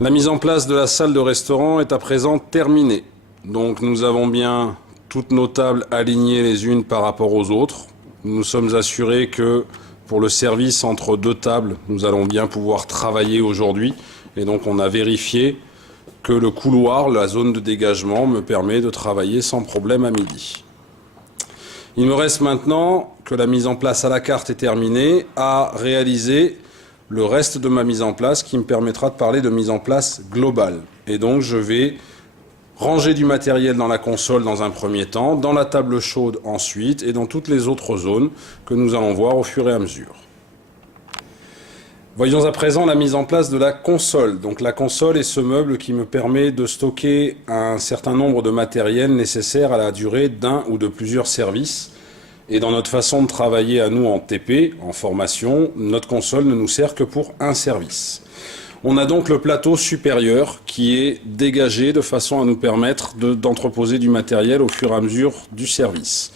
La mise en place de la salle de restaurant est à présent terminée. Donc nous avons bien toutes nos tables alignées les unes par rapport aux autres. Nous sommes assurés que pour le service entre deux tables, nous allons bien pouvoir travailler aujourd'hui. Et donc on a vérifié que le couloir, la zone de dégagement, me permet de travailler sans problème à midi. Il me reste maintenant que la mise en place à la carte est terminée, à réaliser le reste de ma mise en place qui me permettra de parler de mise en place globale. Et donc je vais ranger du matériel dans la console dans un premier temps, dans la table chaude ensuite et dans toutes les autres zones que nous allons voir au fur et à mesure. Voyons à présent la mise en place de la console. Donc la console est ce meuble qui me permet de stocker un certain nombre de matériel nécessaire à la durée d'un ou de plusieurs services. Et dans notre façon de travailler à nous en TP, en formation, notre console ne nous sert que pour un service. On a donc le plateau supérieur qui est dégagé de façon à nous permettre d'entreposer du matériel au fur et à mesure du service.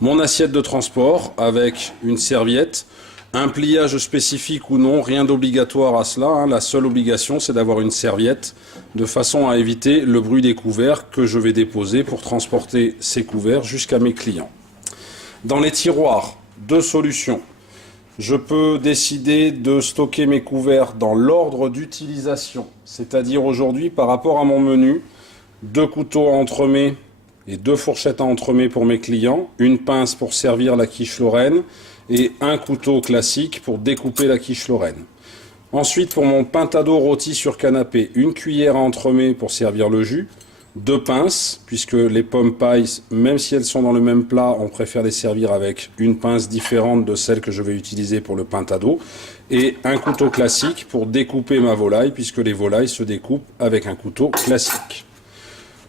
Mon assiette de transport avec une serviette, un pliage spécifique ou non, rien d'obligatoire à cela. La seule obligation, c'est d'avoir une serviette de façon à éviter le bruit des couverts que je vais déposer pour transporter ces couverts jusqu'à mes clients. Dans les tiroirs, deux solutions. Je peux décider de stocker mes couverts dans l'ordre d'utilisation, c'est-à-dire aujourd'hui par rapport à mon menu, 2 couteaux à entremets et 2 fourchettes à entremets pour mes clients, une pince pour servir la quiche lorraine et un couteau classique pour découper la quiche lorraine. Ensuite, pour mon pintado rôti sur canapé, une cuillère à entremets pour servir le jus, 2 pinces, puisque les pommes pailles, même si elles sont dans le même plat, on préfère les servir avec une pince différente de celle que je vais utiliser pour le pintado, et un couteau classique pour découper ma volaille, puisque les volailles se découpent avec un couteau classique.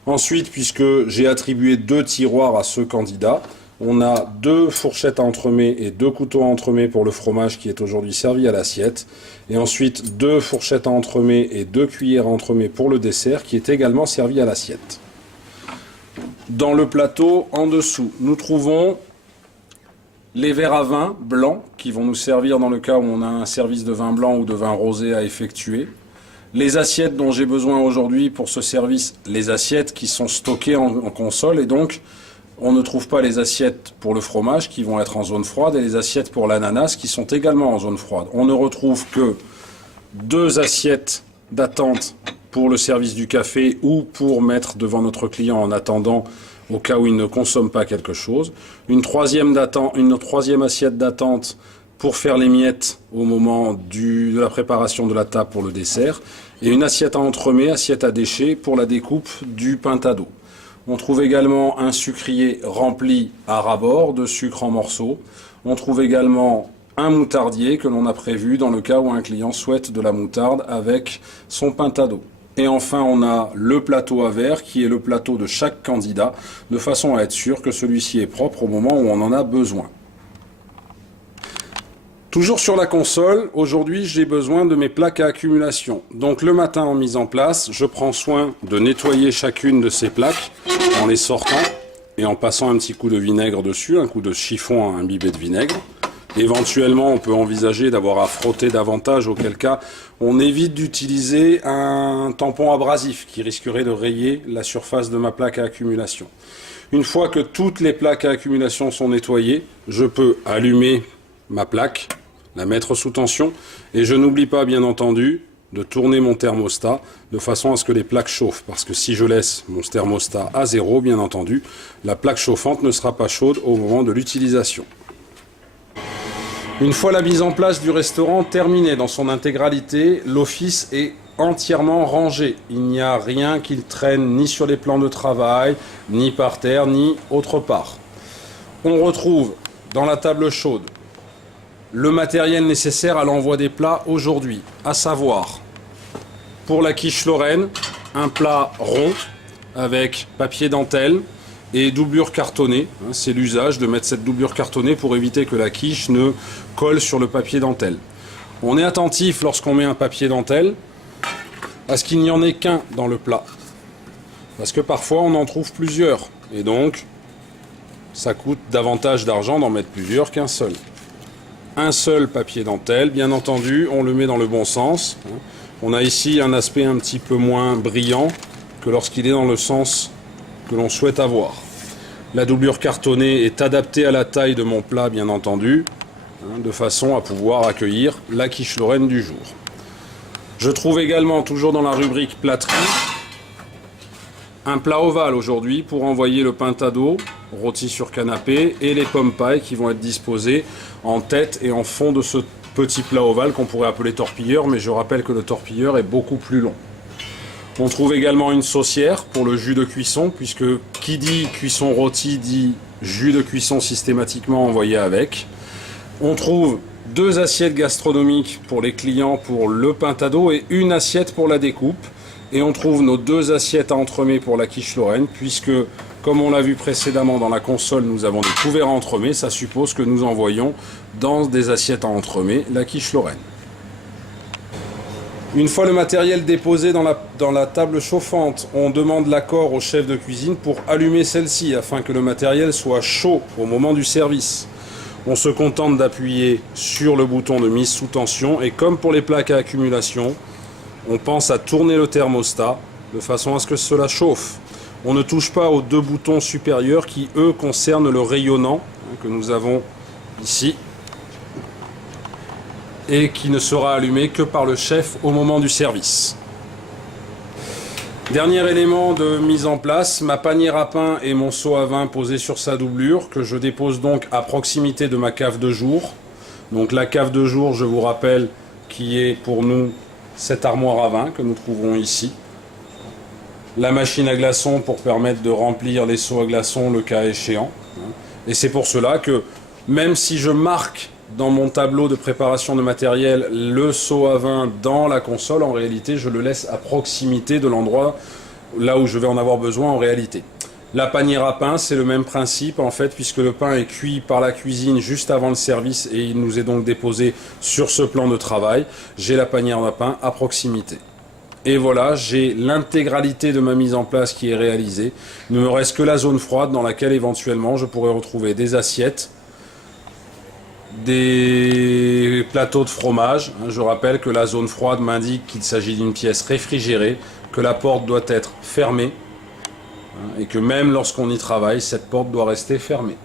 Ensuite, puisque j'ai attribué 2 tiroirs à ce candidat, on a 2 fourchettes à entremets et 2 couteaux à entremets pour le fromage qui est aujourd'hui servi à l'assiette. Et ensuite 2 fourchettes à entremets et 2 cuillères à entremets pour le dessert qui est également servi à l'assiette. Dans le plateau en dessous, nous trouvons les verres à vin blancs qui vont nous servir dans le cas où on a un service de vin blanc ou de vin rosé à effectuer. Les assiettes dont j'ai besoin aujourd'hui pour ce service, les assiettes qui sont stockées en console et donc on ne trouve pas les assiettes pour le fromage qui vont être en zone froide et les assiettes pour l'ananas qui sont également en zone froide. On ne retrouve que 2 assiettes d'attente pour le service du café ou pour mettre devant notre client en attendant au cas où il ne consomme pas quelque chose. Une troisième assiette d'attente pour faire les miettes au moment de la préparation de la table pour le dessert. Et une assiette à entremets, assiette à déchets pour la découpe du pintado. On trouve également un sucrier rempli à ras-bord de sucre en morceaux. On trouve également un moutardier que l'on a prévu dans le cas où un client souhaite de la moutarde avec son pintado. Et enfin, on a le plateau à verre qui est le plateau de chaque candidat de façon à être sûr que celui-ci est propre au moment où on en a besoin. Toujours sur la console, aujourd'hui j'ai besoin de mes plaques à accumulation. Donc le matin en mise en place, je prends soin de nettoyer chacune de ces plaques en les sortant et en passant un petit coup de vinaigre dessus, un coup de chiffon imbibé de vinaigre. Éventuellement, on peut envisager d'avoir à frotter davantage, auquel cas on évite d'utiliser un tampon abrasif qui risquerait de rayer la surface de ma plaque à accumulation. Une fois que toutes les plaques à accumulation sont nettoyées, je peux allumer ma plaque, la mettre sous tension et je n'oublie pas bien entendu de tourner mon thermostat de façon à ce que les plaques chauffent parce que si je laisse mon thermostat à 0 bien entendu la plaque chauffante ne sera pas chaude au moment de l'utilisation. Une fois la mise en place du restaurant terminée dans son intégralité, l'office est entièrement rangé. Il n'y a rien qui traîne ni sur les plans de travail, ni par terre, ni autre part. On retrouve dans la table chaude le matériel nécessaire à l'envoi des plats aujourd'hui, à savoir pour la quiche lorraine, un plat rond avec papier dentelle et doublure cartonnée. C'est l'usage de mettre cette doublure cartonnée pour éviter que la quiche ne colle sur le papier dentelle. On est attentif lorsqu'on met un papier dentelle à ce qu'il n'y en ait qu'un dans le plat. Parce que parfois on en trouve plusieurs et donc ça coûte davantage d'argent d'en mettre plusieurs qu'un seul. Un seul papier dentelle, bien entendu, on le met dans le bon sens. On a ici un aspect un petit peu moins brillant que lorsqu'il est dans le sens que l'on souhaite avoir. La doublure cartonnée est adaptée à la taille de mon plat, bien entendu, de façon à pouvoir accueillir la quiche lorraine du jour. Je trouve également, toujours dans la rubrique plâterie, un plat ovale aujourd'hui pour envoyer le pintado rôti sur canapé et les pommes pailles qui vont être disposées en tête et en fond de ce petit plat ovale qu'on pourrait appeler torpilleur, mais je rappelle que le torpilleur est beaucoup plus long. On trouve également une saucière pour le jus de cuisson, puisque qui dit cuisson rôti dit jus de cuisson systématiquement envoyé avec. On trouve 2 assiettes gastronomiques pour les clients pour le pintado et une assiette pour la découpe. Et on trouve nos 2 assiettes à entremets pour la quiche lorraine, puisque, comme on l'a vu précédemment dans la console, nous avons des couverts à entremets. Ça suppose que nous envoyons dans des assiettes à entremets la quiche lorraine. Une fois le matériel déposé dans la table chauffante, on demande l'accord au chef de cuisine pour allumer celle-ci, afin que le matériel soit chaud au moment du service. On se contente d'appuyer sur le bouton de mise sous tension, et comme pour les plaques à accumulation, on pense à tourner le thermostat de façon à ce que cela chauffe. On ne touche pas aux 2 boutons supérieurs qui, eux, concernent le rayonnant que nous avons ici et qui ne sera allumé que par le chef au moment du service. Dernier élément de mise en place, ma panière à pain et mon seau à vin posés sur sa doublure, que je dépose donc à proximité de ma cave de jour. Donc la cave de jour, je vous rappelle, qui est pour nous cette armoire à vin que nous trouverons ici. La machine à glaçons pour permettre de remplir les seaux à glaçons le cas échéant. Et c'est pour cela que même si je marque dans mon tableau de préparation de matériel le seau à vin dans la console, en réalité je le laisse à proximité de l'endroit là où je vais en avoir besoin en réalité. La panière à pain, c'est le même principe en fait, puisque le pain est cuit par la cuisine juste avant le service et il nous est donc déposé sur ce plan de travail. J'ai la panière à pain à proximité. Et voilà, j'ai l'intégralité de ma mise en place qui est réalisée. Il ne me reste que la zone froide dans laquelle éventuellement je pourrais retrouver des assiettes, des plateaux de fromage. Je rappelle que la zone froide m'indique qu'il s'agit d'une pièce réfrigérée, que la porte doit être fermée et que même lorsqu'on y travaille, cette porte doit rester fermée.